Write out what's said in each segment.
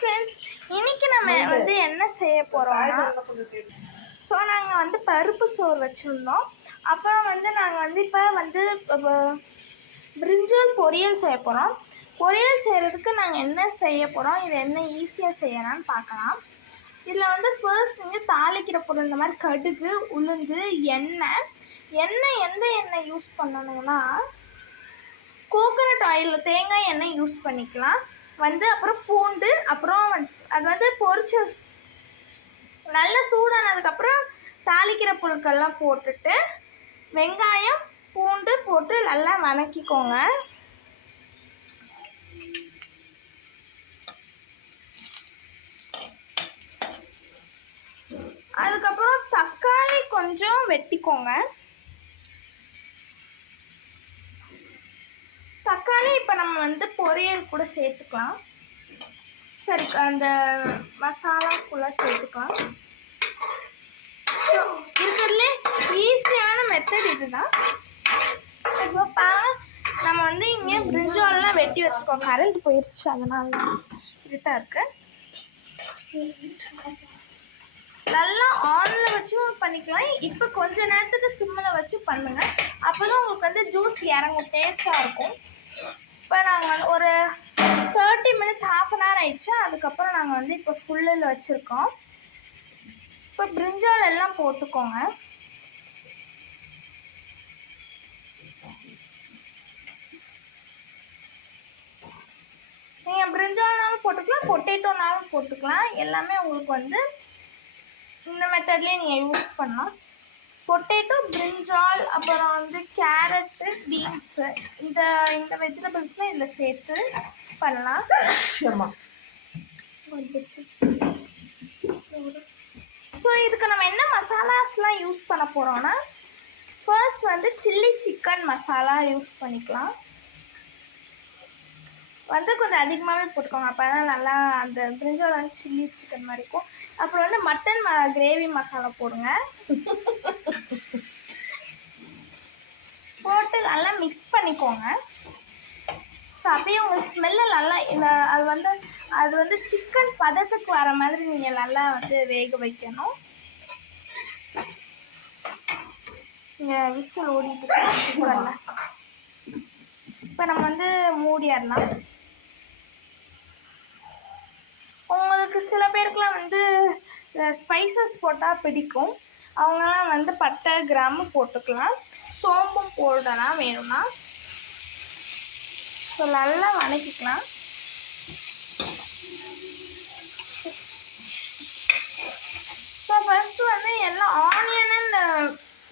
Friends, இன்றைக்கி நம்ம வந்து என்ன செய்ய போகிறோம்னா, ஸோ நாங்கள் வந்து பருப்பு சோறு வச்சுருந்தோம். அப்புறம் வந்து நாங்கள் வந்து இப்போ வந்து பிரிஞ்சால் பொரியல் செய்ய போகிறோம். பொரியல் செய்கிறதுக்கு நாங்கள் என்ன செய்ய போகிறோம், இது என்ன ஈஸியாக செய்யலான்னு பார்க்கலாம். இதில் வந்து ஃபர்ஸ்ட் நீங்கள் தாளிக்கிற பொருள் இந்த மாதிரி கடுகு, உளுந்து, எண்ணெய் எந்த எண்ணெய் யூஸ் பண்ணணும்னா கோகோனட் ஆயில், தேங்காய் எண்ணெய் யூஸ் பண்ணிக்கலாம். வந்து அப்புறம் பூண்டு, அப்புறம் அது வந்து பொரிச்சு நல்லா சூடானதுக்கப்புறம் தாளிக்கிற பொருட்கள்லாம் போட்டுட்டு வெங்காயம், பூண்டு போட்டு நல்லா வதக்கிக்கோங்க. அதுக்கப்புறம் தக்காளி கொஞ்சம் வெட்டிக்கோங்க. தக்காளி இப்போ நம்ம வந்து பொரியல் கூட சேர்த்துக்கலாம். சரி, அந்த மசாலாக்குள்ளே சேர்த்துக்கலாம். இருக்கிறதுலே ஈஸியான மெத்தட் இதுதான். இப்போ நம்ம வந்து இங்கே பிரிஞ்சால்லாம் வெட்டி வச்சுக்கோங்க. கரண்ட் போயிடுச்சு, அதனால இருட்டாக இருக்கு. நல்லா ஆனில் வச்சும் பண்ணிக்கலாம். இப்போ கொஞ்ச நேரத்துக்கு சிம்மில் வச்சு பண்ணுங்கள். அப்போ தான் உங்களுக்கு வந்து ஜூஸ் இறங்கும், டேஸ்ட்டாக இருக்கும். இப்போ நாங்கள் வந்து ஒரு 30 minutes, ½ an hour ஆயிடுச்சு. அதுக்கப்புறம் நாங்கள் வந்து இப்போ ஃபுல்லில் வச்சுருக்கோம். இப்போ பிரிஞ்சால் எல்லாம் போட்டுக்கோங்க. நீங்கள் பிரிஞ்சால்னாலும் போட்டுக்கலாம், பொட்டேட்டோனாலும் போட்டுக்கலாம். எல்லாமே உங்களுக்கு வந்து இந்த மெத்தட்லேயே நீங்கள் யூஸ் பண்ணலாம். பொட்டேட்டோ, பிரிஞ்சால், அப்புறம் வந்து கேரட்டு, பீன்ஸு, இந்த வெஜிடபிள்ஸ்லாம் இதில் சேர்த்து பண்ணலாம். ஸோ இதுக்கு நம்ம என்ன மசாலாஸ்லாம் யூஸ் பண்ண போகிறோன்னா, ஃபர்ஸ்ட் வந்து சில்லி சிக்கன் மசாலா யூஸ் பண்ணிக்கலாம். வந்து கொஞ்சம் அதிகமாகவே போட்டுக்கோங்க, அப்போ தான் நல்லா அந்த பிரிஞ்சால் வந்து சில்லி சிக்கன் மாதிரி இருக்கும். அப்புறம் வந்து மட்டன் கிரேவி மசாலா போடுங்க. போட்டு நல்லா மிக்ஸ் பண்ணிக்கோங்க. ஸோ அப்படியே உங்களுக்கு ஸ்மெல்லு நல்லா அது வந்து சிக்கன் பதத்துக்கு வர மாதிரி நீங்கள் நல்லா வந்து வேக வைக்கணும். இங்கே விசில் ஓடிட்டு சிக்கனில் இப்போ நம்ம வந்து மூடிடலாம். உங்களுக்கு சில பேருக்குலாம் வந்து ஸ்பைசஸ் போட்டால் பிடிக்கும். அவங்களாம் வந்து பட்டை, கிராம்பு போட்டுக்கலாம், சோம்பும் போடலாம் வேணும்னா. ஸோ நல்லா வதக்கிக்கலாம். ஸோ ஃபஸ்ட்டு வந்து எல்லாம் ஆனியன் அண்ட்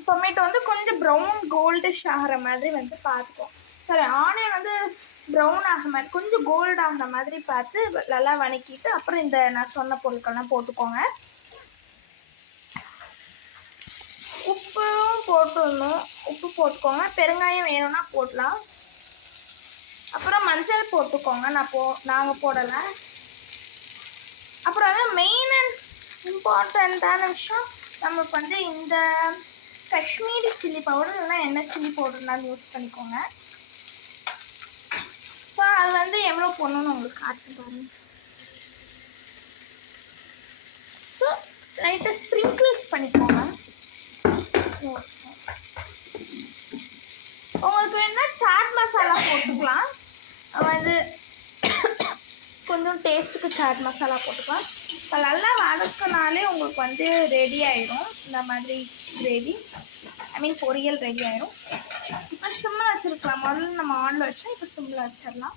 டொமேட்டோ வந்து கொஞ்சம் ப்ரௌன் கோல்டிஷ் ஆகிற மாதிரி வந்து பார்த்துக்கோம். சரி, ஆனியன் வந்து ப்ரௌன் ஆகிற மாதிரி கொஞ்சம் கோல்டு ஆகிற மாதிரி பார்த்து நல்லா வதக்கிட்டு அப்புறம் இந்த நான் சொன்ன பொருட்கள்லாம் போட்டுக்கோங்க. உப்பும் போட்டுடணும், உப்பு போட்டுக்கோங்க. பெருங்காயம் வேணும்னா போடலாம். அப்புறம் மஞ்சள் போட்டுக்கோங்க, நாங்கள் போடலை. அப்புறம் வந்து மெயின் அண்ட் இம்பார்ட்டண்ட்டான விஷயம், நம்மளுக்கு வந்து இந்த காஷ்மீரி சில்லி பவுடர் இல்லைனா என்ன சில்லி பவுடர்னாலும் யூஸ் பண்ணிக்கோங்க. ஸோ அது வந்து எவ்வளோ போடணும்னு உங்களுக்கு காட்டு பாருங்க. ஸோ லைட்டாக ஸ்ப்ரிங்கிள்ஸ் பண்ணிக்கோங்க. உங்களுக்கு வேணுன்னா சாட் மசாலா போட்டுக்கலாம். வந்து கொஞ்சம் டேஸ்ட்டுக்கு சாட் மசாலா போட்டுக்கலாம். இப்போ நல்லா வதக்கினாலே உங்களுக்கு வந்து ரெடி ஆயிடும். இந்த மாதிரி கிரேவி, பொரியல் ரெடி ஆயிடும். இப்போ சிம்மில் வச்சுருக்கலாம். முதல்ல நம்ம ஆனில் வச்சோம், இப்போ சிம்மில் வச்சிடலாம்.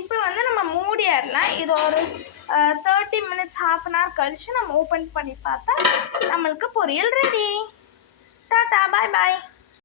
இப்போ வந்து நம்ம மூடிடலாம். இது ஒரு 30 minutes, ½ an hour கழிச்சு நம்ம ஓப்பன் பண்ணி பார்த்தா நம்மளுக்கு பொரியல் ரெடி. டாட்டா, பாய் பாய்.